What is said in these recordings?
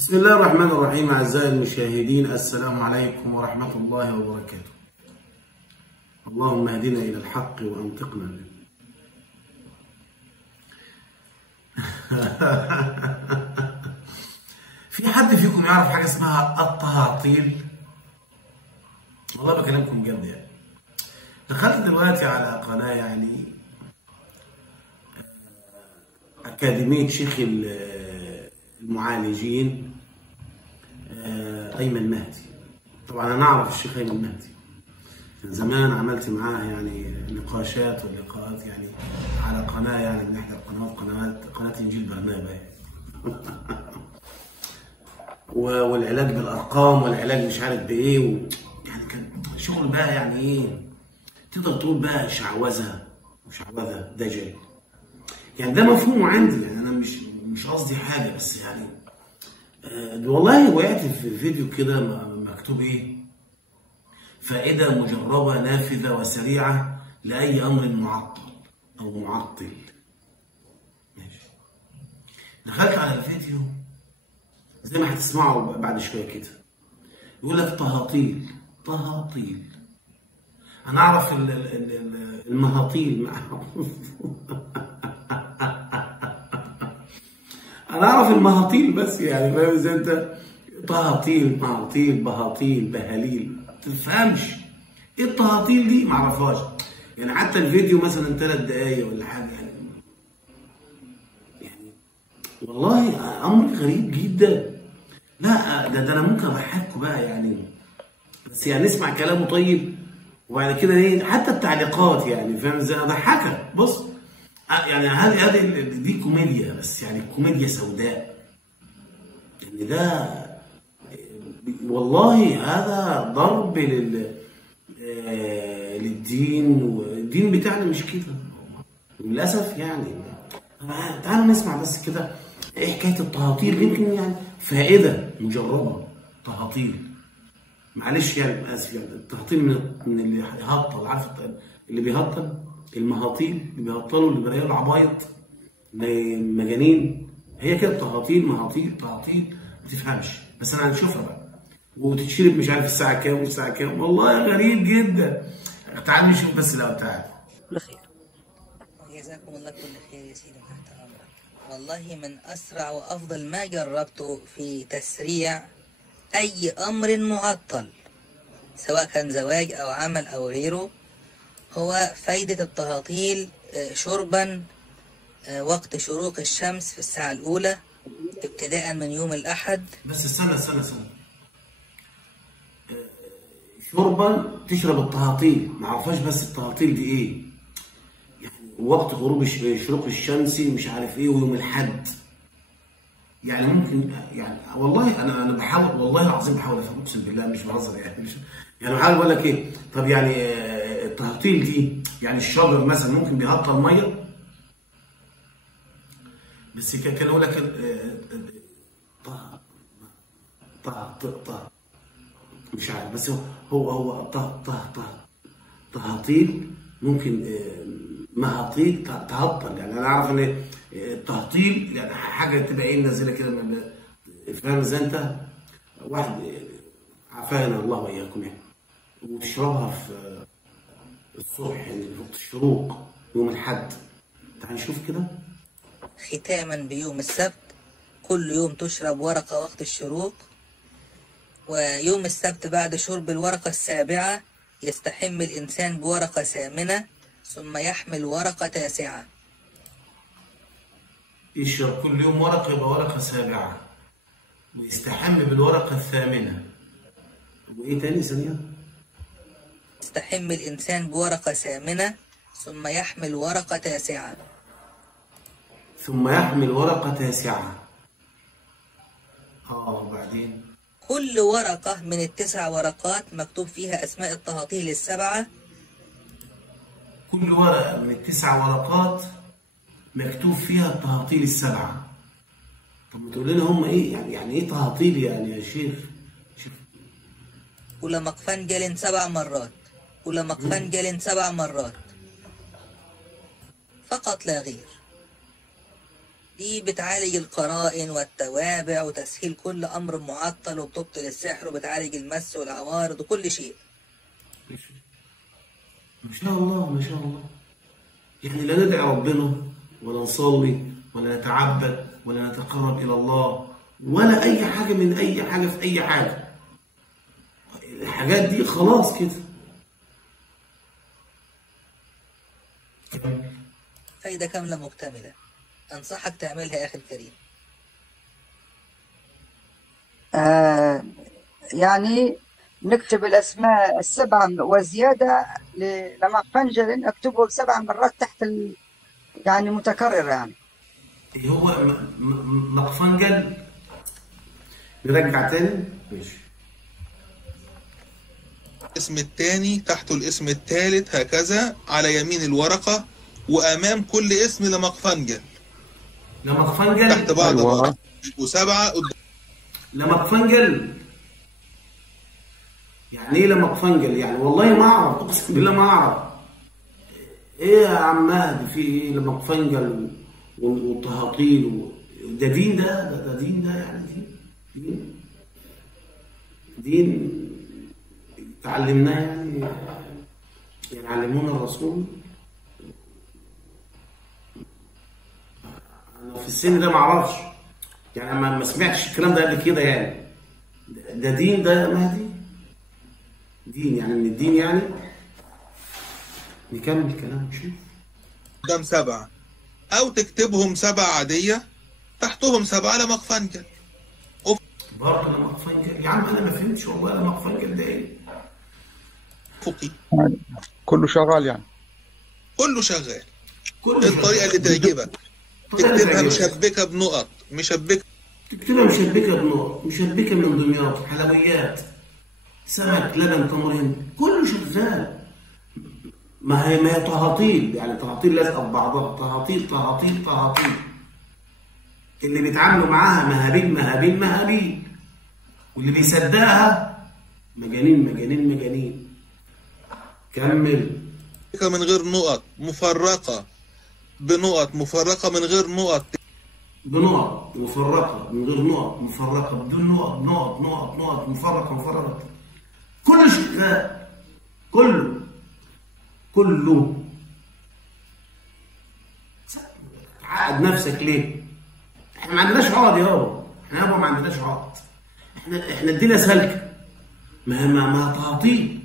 بسم الله الرحمن الرحيم. أعزائي المشاهدين، السلام عليكم ورحمة الله وبركاته. اللهم اهدنا إلى الحق وأنطقنا به. في حد فيكم يعرف حاجة اسمها التهاطيل؟ والله بكلمكم جد يعني. دخلت دلوقتي على قناة يعني أكاديمية شيخ المعالجين أيمن مهدي. طبعا أنا أعرف الشيخ أيمن مهدي من زمان، عملت معاه يعني نقاشات ولقاءات يعني على قناة يعني من إحدى القنوات، قناة إنجيل برنابا يعني. والعلاج بالأرقام والعلاج مش عارف بإيه يعني كان شغل بقى يعني إيه، تقدر تقول بقى شعوذة دجل يعني. ده مفهوم عندي يعني، أنا مش قصدي حاجة، بس يعني والله وقعت في فيديو كده مكتوب ايه: فائدة مجربة نافذة وسريعة لأي أمر معطل أو معطل. ماشي. دخلت على الفيديو زي ما هتسمعوا بعد شوية كده، يقول لك تهاطيل. أنا أعرف المهاطيل انا اعرف المهاطيل بس يعني، فاهم ازاي انت؟ تهاطيل، مهاطيل، بهاطيل، بهاليل، ما تفهمش ايه التهاطيل دي، ما اعرفهاش يعني. حتى الفيديو مثلا 3 دقايق ولا حاجه يعني والله امر غريب جدا. لا ده انا ممكن اضحككم بقى يعني، بس يعني نسمع كلامه طيب، وبعد كده ايه حتى التعليقات يعني، فاهم ازاي؟ اضحكك. بص يعني هذه دي كوميديا، بس يعني كوميديا سوداء يعني. ده والله هذا ضرب للدين، والدين بتاعنا مش كده للاسف يعني. تعالوا نسمع بس كده ايه حكايه التهاطيل، يمكن يعني فائده مجربه. تهاطيل، معلش يعني اسف يعني، التهاطيل من اللي يهطل، عارف اللي بيهطل، المهاطيل اللي بيهطلوا، اللي بيريحوا العبايط مجانين، هي كده تهاطيل، مهاطيل، تهاطيل، ما تفهمش. بس انا هنشوفها بقى، وتتشرب مش عارف الساعه كام والساعه كام، والله غريب جدا. تعالوا نشوف بس لو تعالى. بخير. جزاكم الله كل خير يا سيدي، تحت امرك. والله من اسرع وافضل ما جربته في تسريع اي امر معطل، سواء كان زواج او عمل او غيره، هو فايدة التهاطيل. شربا وقت شروق الشمس في الساعة الأولى ابتداء من يوم الأحد. بس استنى شربا تشرب التهاطيل، ما عرفهاش. بس التهاطيل دي ايه يعني؟ وقت غروب شروق الشمس مش عارف ايه، ويوم الحد يعني. ممكن يعني والله انا بحاول، والله العظيم بحاول افهم، اقسم بالله مش بهزر يعني. يعني بحاول اقول لك ايه. طب يعني التهاطيل دي يعني الشجر مثلا ممكن بيهطل ميه، بس كان يقول لك مش عارف، بس هو تهاطيل ممكن مهاطيل تهطل يعني. انا عارف ان التهطيل يعني حاجه تبقى ايه نازله كده، فاهم ازاي انت؟ واحد عافانا الله واياكم يعني، وتشربها في الصبح يعني وقت الشروق يوم الاحد. تعال نشوف كده. ختاما بيوم السبت، كل يوم تشرب ورقة وقت الشروق، ويوم السبت بعد شرب الورقة السابعة يستحم الإنسان بورقة ثامنة، ثم يحمل ورقة تاسعة. يشرب كل يوم ورقة، يبقى ورقة سابعة، ويستحم بالورقة الثامنة، وإيه تاني ثانية؟ يستحم الإنسان بورقة ثامنة ثم يحمل ورقة تاسعة. ثم يحمل ورقة تاسعة. وبعدين كل ورقة من ال9 ورقات مكتوب فيها أسماء التهاطيل ال7. كل ورقة من ال9 ورقات مكتوب فيها التهاطيل ال7. طب ما تقول لنا هم ايه يعني ايه تهاطيل يعني يا شيخ؟ كل مقفان جال 7 مرات، كل مقفان جال 7 مرات فقط لا غير. دي بتعالج القرائن والتوابع وتسهيل كل أمر معطل، وبتبطل السحر، وبتعالج المس والعوارض وكل شيء. ما شاء الله ما شاء الله. يعني لا ندعي ربنا ولا نصلي ولا نتعبد ولا نتقرب إلى الله ولا أي حاجة من أي حاجة في أي حاجة. الحاجات دي خلاص كده. فايدة كاملة مكتملة، أنصحك تعملها يا أخي الكريم. يعني نكتب الأسماء السبعة وزيادة لما خنجر، أكتبه 7 مرات تحت يعني متكرر يعني. اللي هو مقفنجل. نرجع تاني ماشي. الاسم الثاني تحته الاسم الثالث هكذا على يمين الورقة، وأمام كل اسم لمقفنجل. لمقفنجل تحت بعض أيوة. وسبعة قدام. لمقفنجل يعني ايه لمقفنجل؟ يعني والله ما اعرف، اقسم بالله ما اعرف. ايه يا عم مهدي في ايه لمقفنجل والتهاطيل ده دين؟ ده دين ده يعني دين تعلمناه يعني علمونا الرسول. انا في السن ده ما اعرفش يعني، ما سمعتش الكلام ده قبل كده يعني. ده دين ده يا مهدي؟ دين يعني من الدين يعني. نكمل كلام نشوف. قدام 7، أو تكتبهم 7 عادية تحتهم 7 لمقفنجل. برضه لمقفنجل يا عم؟ انا ما فهمتش والله لمقفنجل ده ايه. أفقي يعني كله شغال يعني. كله شغال. كله الطريقة اللي تعجبك، تكتبها مشبكة بنقط، مشبكة تكتبها مشبكة بنقط، مشبكة من دمياط، حلويات، سمك، لبن، تمر هندي، كله شغال. ما هي تهاطيل يعني، تهاطيل لازقة في بعضها، تهاطيل تهاطيل تهاطيل. اللي بيتعاملوا معاها مهابيل مهابيل مهابيل، واللي بيصدقها مجانين مجانين مجانين. كمل. من غير نقط، مفرقة بنقط، مفرقة من غير نقط، بنقط مفرقة من غير نقط، مفرقة بدون نقط، نقط نقط نقط، مفرقة مفرقة، كله شغال، كله. تعقد نفسك ليه؟ احنا ما عندناش عقد يابا، احنا يابا ما عندناش عقد. احنا الدنيا سالكة. ما تعطيل.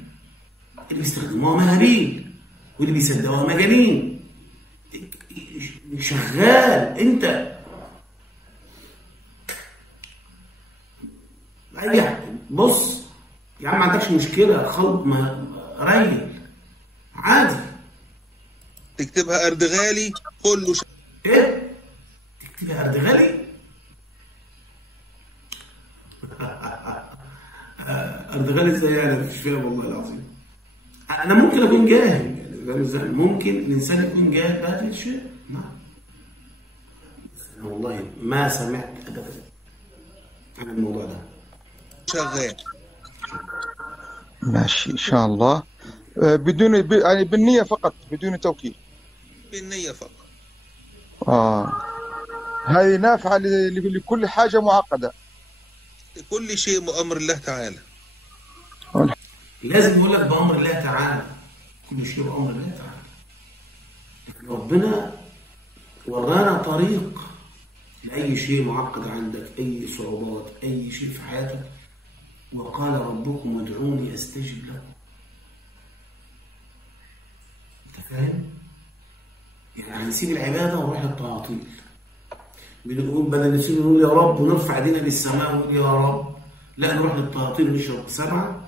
اللي بيستخدموها مهابيل واللي بيصدقوها مجانين. شغال انت. ريح. بص يا عم ما عندكش مشكله، خلط ما ريح عادي. تكتبها أردغالي كله ايه؟ تكتبها أردغالي؟ أردغالي ازاي يعني؟ مش فاهم والله العظيم. انا ممكن اكون جاهل يعني، ممكن الانسان يكون جاهل بهذا الشيء. نعم. والله ما سمعت ابدا عن الموضوع ده. شغال. ماشي إن شاء الله. بدون يعني بالنية فقط بدون توكيل. بالنية فقط. هذه نافعة لكل حاجة معقدة. كل شيء بأمر الله تعالى. لازم يقول لك بأمر الله تعالى، كل شيء بأمر الله تعالى. ربنا ورانا طريق لأي شيء معقد عندك، أي صعوبات، أي شيء في حياتك. وقال ربكم ادعوني أستجب لكم. أنت فاهم؟ يعني هنسيب العبادة ونروح للتعاطيل. بنقول بدل نسيب نقول يا رب ونرفع ايدينا للسماء ونقول يا رب، لا نروح للتعاطيل ونشرب 7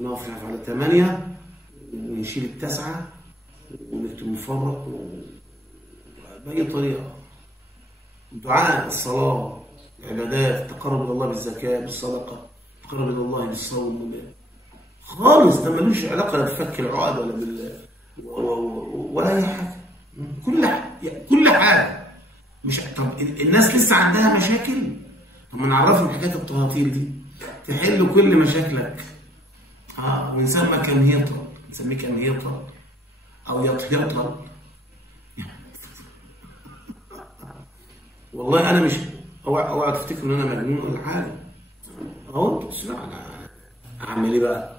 ونقف على 8 ونشيل 9 ونكتب مفرق بأي طريقة. دعاء، الصلاة، العبادات، التقرب إلى الله بالزكاة بالصدقة، التقرب إلى الله بالصوم خالص. ده ملوش علاقة لا بفك العقد ولا أي حاجة. كل حاجة. مش طب الناس لسه عندها مشاكل؟ طب ما نعرفهم حكاية التهاطيل دي تحل كل مشاكلك. ونسمى كمهيطل، نسميه كمهيطل أو يطهيطل. والله انا مش، اوعى تفتكر ان انا مجنون ولا حاجه. اهو انت بتسمع، انا اعمل ايه بقى؟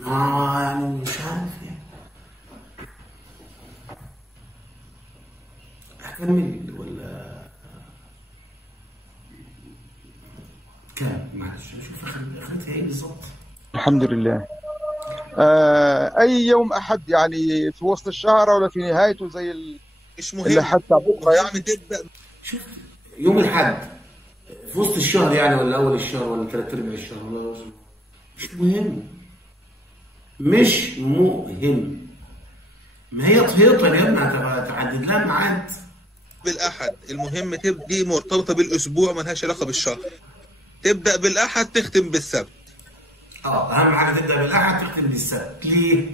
يعني مش عارف يعني. اكمل ولا كام؟ معلش اشوف اخرتها ايه بالظبط. الحمد لله. اي يوم احد يعني في وسط الشهر ولا في نهايته زي مش اللي مهم، حتى بكره مهم يعني؟ تبدأ. شوف، يوم الاحد في وسط الشهر يعني، ولا اول الشهر، ولا ثلاث ارباع الشهر، ولا مش مهم. مش مهم. ما هي تهيطر يا ابني، هتحدد لها ميعاد. بالأحد، المهم تبدأ، دي مرتبطة بالأسبوع ملهاش علاقة بالشهر. تبدأ بالأحد تختم بالسبت. اهم حاجه تبدا بالاحد تختم بالسبت. ليه؟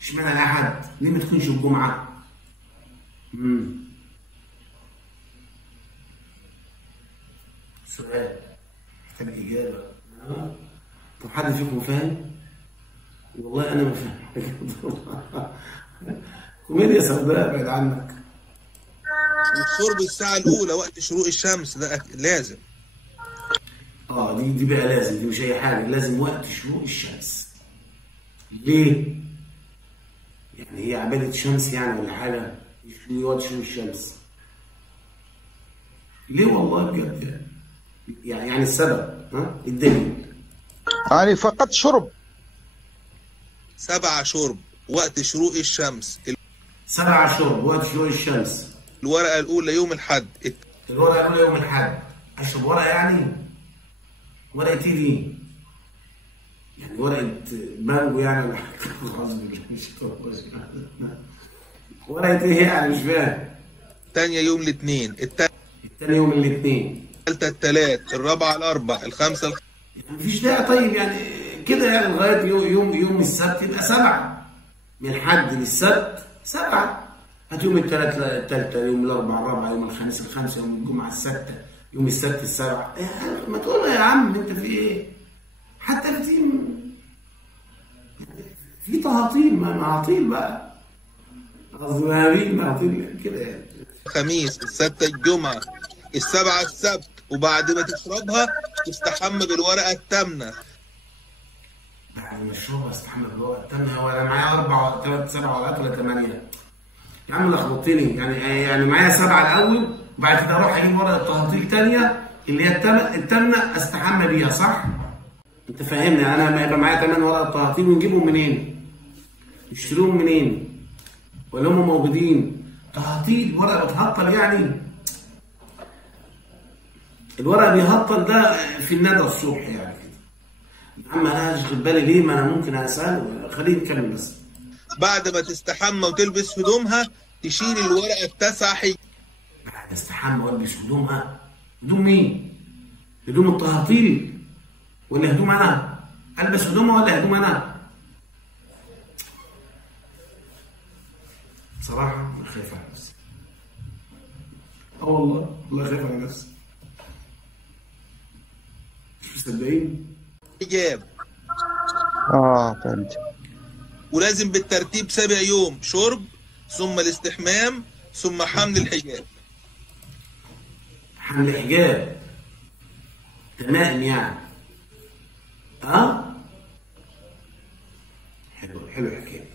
اشمعنى الاحد؟ ليه ما تكونش الجمعه؟ سؤال محتاج اجابه. طب حد فيكم فاهم؟ والله انا ما فاهم. كوميديا سوداء، بعد عنك. والشرب الساعة الأولى وقت شروق الشمس ده لازم. دي بقى لازم، دي مش اي حاجه، لازم وقت شروق الشمس. ليه؟ يعني هي عباده شمس يعني ولا حاجه؟ وقت شروق الشمس ليه؟ والله بجد يعني السبب، الدليل. يعني فقط شرب. 7 شرب وقت شروق الشمس. 7 شرب وقت شروق الشمس. الورقة الأولى يوم الأحد. الورقة الأولى يوم الأحد. أشرب ورقة يعني؟ ورقة إيه دي؟ يعني ورقة مانجو يعني ولا حاجة؟ ورقة إيه يعني؟ مش فاهم. الثانية يوم الاثنين. الثاني يوم الاثنين. الثالثة الثلاث، الرابعة الأربع، الخامسة يعني مفيش داعي. طيب يعني كده يعني لغاية يوم السبت يبقى 7. من الحد للسبت 7. هات يوم الثالثة، يوم الأربعاء الرابعة، يوم الخميس الخامسة، يوم الجمعة السادسة، يوم السبت السابعة. ما تقولها يا عم، أنت في إيه؟ حتى في تهاطيل، ما هطيل بقى. قصدي ما هطيل كده يعني. الخميس، السادسة الجمعة، السبعة السبت، وبعد ما تشربها تستحمى بالورقة الثامنة. بعد ما اشربها استحمى بالورقة الثامنة؟ هو أنا معايا 7 ورقات ولا 8؟ يا عم لخبطتني. يعني معايا 7 الأول، وبعد كده أروح أجيب ورقة تهاطيل ثانية اللي هي الثامنة أستحمى بيها، صح؟ أنت فاهمني؟ أنا لما يبقى معايا 8 ورقة تهاطيل، ونجيبهم منين؟ نشتريهم منين؟ ولا هم موجودين؟ تهاطيل ورقة بتهطل يعني؟ الورقة بيهطل ده في الندى الصبح يعني كده. يا عم أنا هشغل بالي ليه؟ ما أنا ممكن أسأله. خليني نكمل بس. بعد ما تستحمى وتلبس هدومها تشيل الورقة التاسعة بعد استحمى والبس هدومها؟ هدوم مين؟ هدوم التهاطيل ولا هدوم انا؟ البس هدومها ولا هدوم انا؟ بصراحة انا خايف على نفسي. والله خايف على نفسي. مش مصدقين؟ حجاب. فهمت. ولازم بالترتيب 7 يوم شرب، ثم الاستحمام، ثم حمل الحجاب. حمل الحجاب تمام يعني. حلو الحكايه.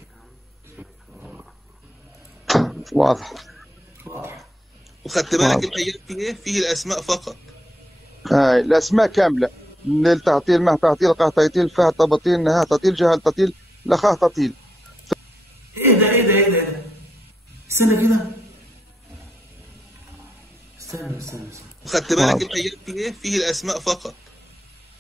واضح. وخدت بالك الحجاب فيه ايه؟ فيه الاسماء فقط. الاسماء كامله، نيل تعطيل، مه تعطيل، قه تعطيل، فه تبطيل، نها تعطيل، جهل تعطيل، لخاه تعطيل. ايه ده؟ استنى كده. استنى. وخدت بالك الحجاب فيه ايه؟ فيه الاسماء فقط.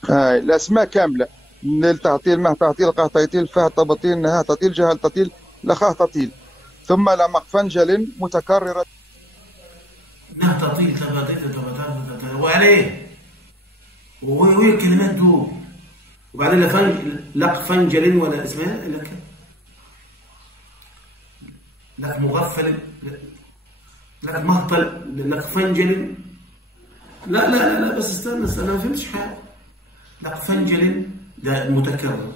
الاسماء كامله، نيل تعطيل، مه تعطيل، قه تعطيل، فه تبطيل، نها تعطيل، جهل تعطيل، لخاه تعطيل. ثم لمق فنجل متكررة. نه تعطيل وعليه وايه الكلمات دول؟ وبعدين لق فنجل ولا اسمها لك مغفل، لك مهطل، لك فنجل. لا بس استنى انا ما فهمتش حاجه. لك فنجل ده متكرر،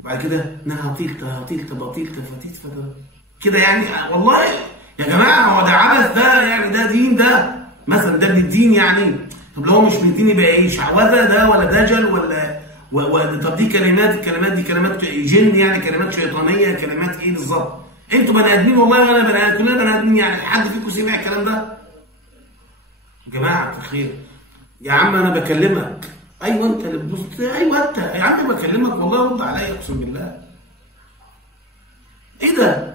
وبعد كده نهاطيل، تهاطيل، تباطيل، تفاتيت كده يعني. والله يا جماعه هو ده عبث ده يعني؟ ده دين ده؟ مثلا ده بالدين يعني. طب لو هو مش بالدين يبقى ايه؟ شعوذه ده ولا دجل ولا طب دي الكلمات دي كلمات جن يعني، كلمات شيطانيه، كلمات ايه بالظبط؟ انتوا بني ادمين والله وانا بني ادم، كلنا بني ادمين يعني. حد فيكم سمع الكلام ده؟ يا جماعه الخير يا عم انا بكلمك. ايوه انت اللي بتبص، ايوه انت يا عم بكلمك والله، رد عليا اقسم بالله. ايه ده؟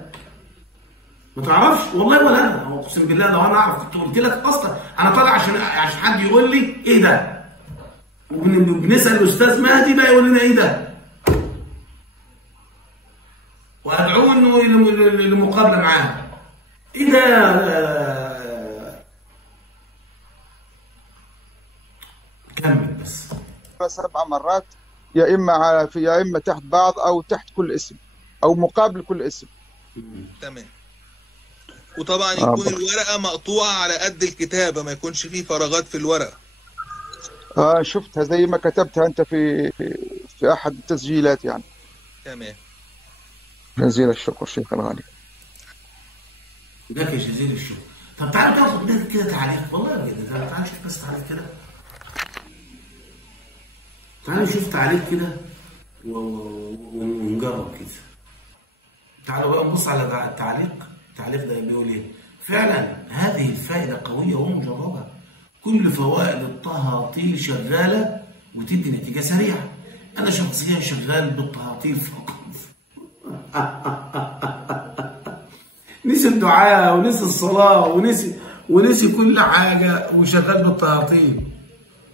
ما تعرفش والله ولا انا، اقسم بالله لو انا اعرف كنت قلت لك اصلا. انا طالع عشان حد يقول لي ايه ده؟ وبنسال الاستاذ مهدي بقى يقول لنا ايه ده؟ وادعوه انه لمقابله معاه. ايه ده؟ كمل بس. 7 مرات، يا اما تحت بعض او تحت كل اسم او مقابل كل اسم. تمام. وطبعا يكون الورقه مقطوعه على قد الكتابه، ما يكونش فيه فراغات في الورقه. شفتها زي ما كتبتها انت في احد التسجيلات يعني. تمام. جزيل الشكر شيخ الغالي. لك يا جزيل الشكر. طب تعالوا تاخد كده تعليق والله بجد. تعالوا نشوف بس تعليق كده. تعالوا نشوف تعليق كده ونجرب كده. تعالوا بقى نبص على التعليق ده بيقول ايه؟ فعلا هذه الفائده قويه ومجربه. كل فوائد التهاطيل شغاله وتدي نتيجه سريعه. انا شخصيا شغال بالتهاطيل فقط. نسي الدعاء ونسي الصلاه ونسي كل حاجه وشغال بالتهاطيل.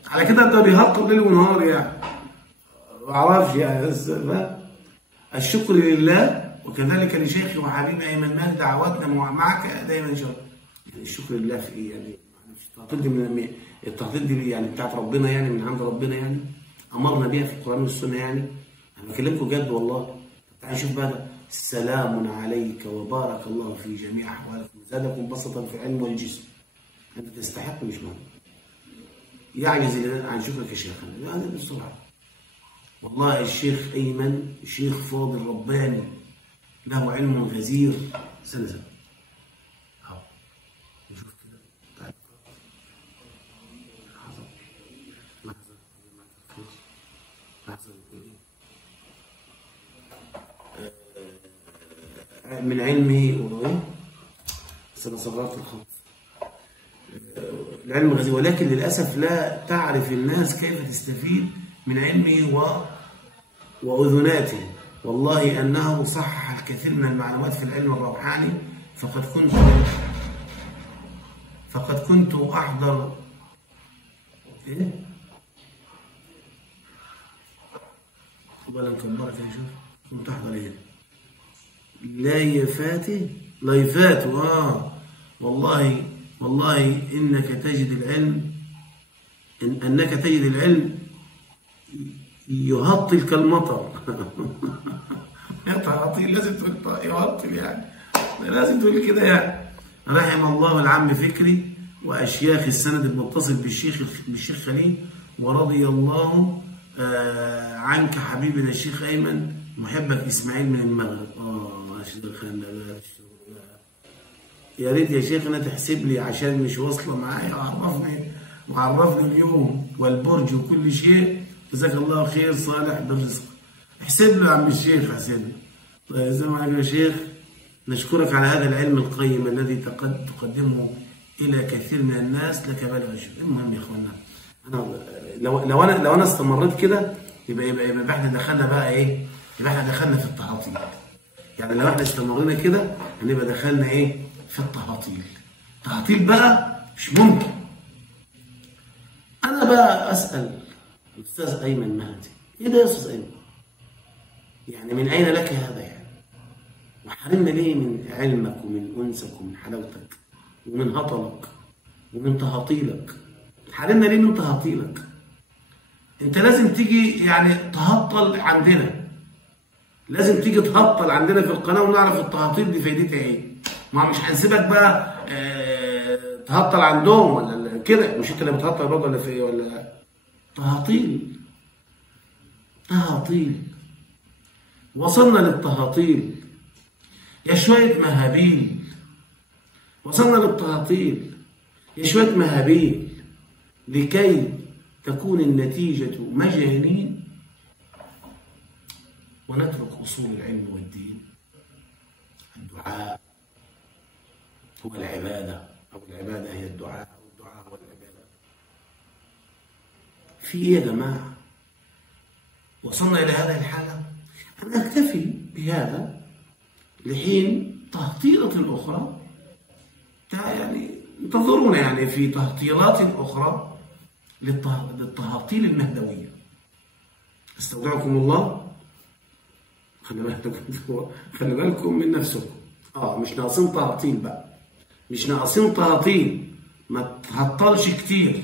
على كده ده بيهطل ليل ونهار يعني. ما اعرفش يعني بس الشكر لله وكذلك لشيخي وحبيبي ايمن مال. دعواتنا معك دايما ان شاء الله. يعني الشكر لله في ايه يعني؟ التهطيل دي يعني بتاعت ربنا يعني، من عند ربنا يعني، امرنا بيها في القران والسنه يعني. انا بكلمكم جد والله. تعالوا شوف بقى. سلام عليك وبارك الله في جميع احوالكم وزادكم بسطا في العلم والجسم. انت تستحق مش مهم. يعجز عن شكرك يا شيخنا يعني بسرعه. والله الشيخ ايمن شيخ فاضل رباني له علم غزير. سنة اهو نشوف كده. تعال لحظة من علمه بس انا صغرت الخط. العلم غزير ولكن للاسف لا تعرف الناس كيف تستفيد من علمه واذناته. والله انه صحح الكثير من المعلومات في العلم الروحاني. فقد كنت احضر ايه؟ ولا مكبرك يا شوف. كنت احضر ايه؟ لايفات والله انك تجد العلم يهطل كالمطر. لازم تقول يهطل يعني، لازم تقول كده يعني. رحم الله العم فكري واشياخ السند المتصل بالشيخ خليل، ورضي الله عنك حبيبنا الشيخ ايمن محبك اسماعيل من المغرب. يا ريت يا شيخنا تحسب لي عشان مش واصله معايا، وعرفني اليوم والبرج وكل شيء. جزاك الله خير صالح بالرزق. احسب له يا عم الشيخ، احسب له. زي ما قال يا شيخ نشكرك على هذا العلم القيم الذي تقدمه الى كثير من الناس، لك بلغ الشكر. المهم يا اخوانا انا لو انا استمريت كده يبقى احنا دخلنا بقى ايه؟ يبقى احنا دخلنا في التهاطيل. يعني لو احنا استمرينا كده هنبقى دخلنا ايه؟ في التهاطيل. تهاطيل بقى مش ممكن. انا بقى اسال الاستاذ ايمن مهدي، ايه ده يا استاذ ايمن؟ يعني من اين لك هذا يعني؟ وحرمنا ليه من علمك ومن انسك ومن حلاوتك ومن هطلك ومن تهاطيلك؟ حرمنا ليه من تهاطيلك؟ انت لازم تيجي يعني تهطل عندنا، لازم تيجي تهطل عندنا في القناه ونعرف التهاطيل دي فايدتها ايه. ما مش هنسيبك بقى تهطل عندهم ولا كده. مش انت اللي بتهطل برضه ولا في ولا تهاطيل. وصلنا للتهاطيل يا شويه مهابيل. وصلنا للتهاطيل. يا شوية مهابيل لكي تكون النتيجة مجانين ونترك أصول العلم والدين. الدعاء هو العبادة، أو العبادة هي الدعاء، أو الدعاء هو العبادة. في إيه يا جماعة؟ وصلنا إلى هذه الحالة. أنا أكتفي بهذا لحين تهطيرة الأخرى، يعني انتظرونا يعني في تهطيرات أخرى للتهاطيل المهدوية. استودعكم الله. خلي بالكم من نفسكم. مش ناقصين تهطيل بقى، مش ناقصين تهطيل. ما تهطلش كتير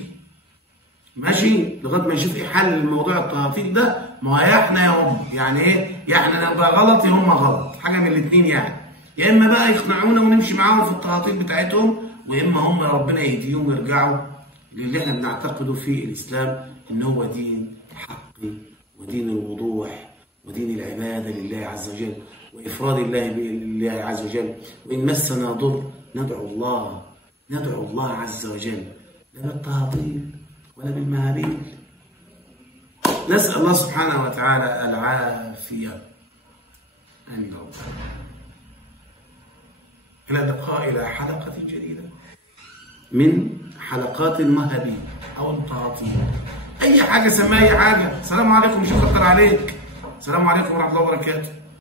ماشي لغايه ما نشوف ايه حل الموضوع التهطيل ده. ما هو يا احنا يا هم، يعني ايه؟ يا احنا نبقى غلط يا هم غلط، حاجه من الاثنين يعني. يا اما بقى يقنعونا ونمشي معاهم في التهاطيل بتاعتهم، واما هم ربنا يهديهم ويرجعوا للي احنا بنعتقده في الاسلام ان هو دين حقي ودين الوضوح ودين العباده لله عز وجل وافراد الله لله عز وجل. وان مسنا ضر ندعو الله عز وجل، لا بالتهاطيل ولا بالمهابيل. نسأل الله سبحانه وتعالى العافية. آمين. إلى اللقاء إلى حلقة جديدة من حلقات المهابيل أو التهاطيل، أي حاجة سماها أي حاجة. السلام عليكم، شكرا عليك. السلام عليكم ورحمة الله وبركاته.